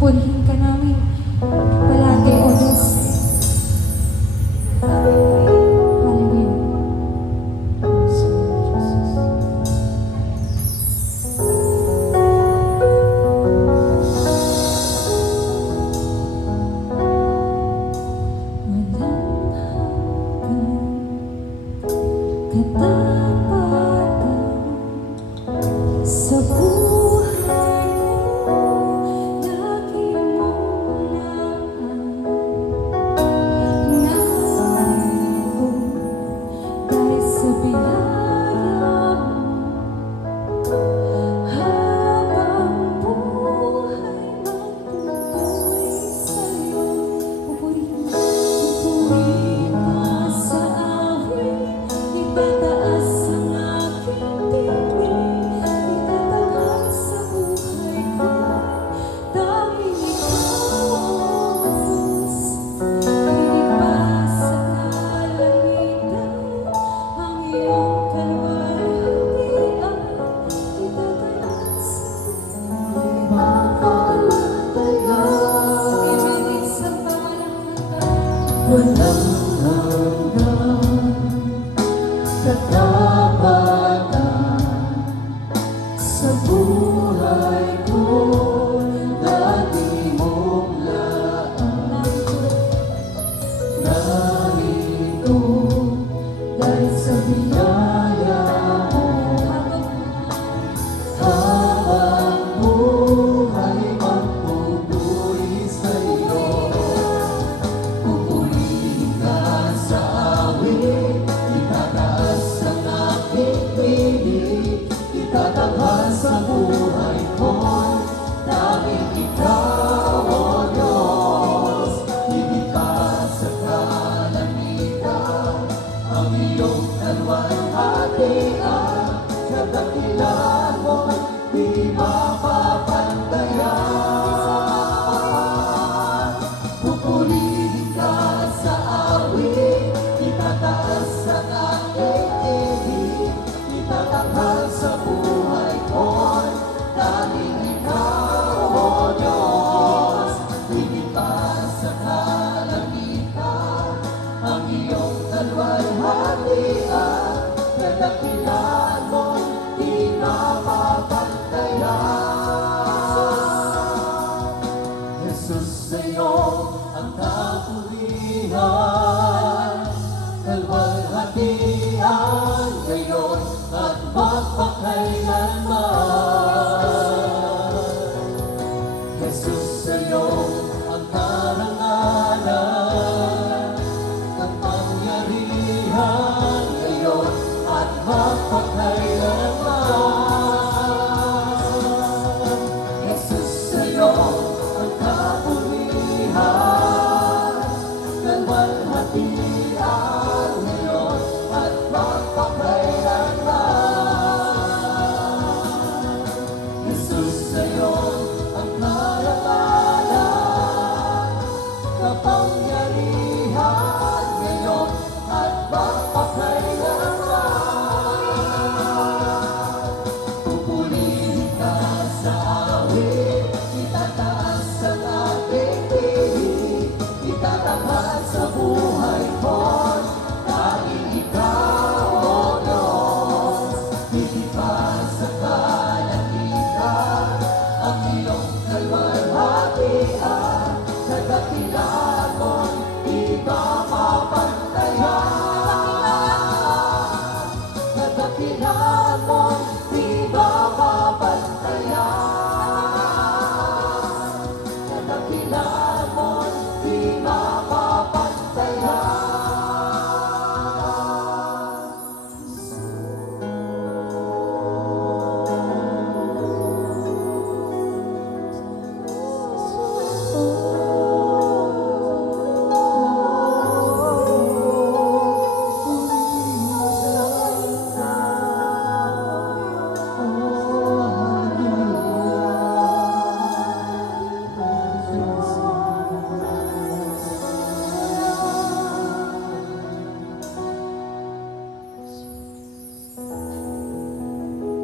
Pupurihin ka namin palagi, O Diyos. Hallelujah. Katapatan sa buhay ko, lagi mong naalala ko dahil sa biyaya mo. Habang buhay magtutuloy sa'yo, pupurihin ka sa awit, itataas ang aking tinig, itataas sa buhay ko, tanging ikaw ang Diyos. Inipas sa kalangitan ang iyong kalwalhatian, itataas mapapalaya, ibigin sa panahon walang hanggan. Katapatan sa buhay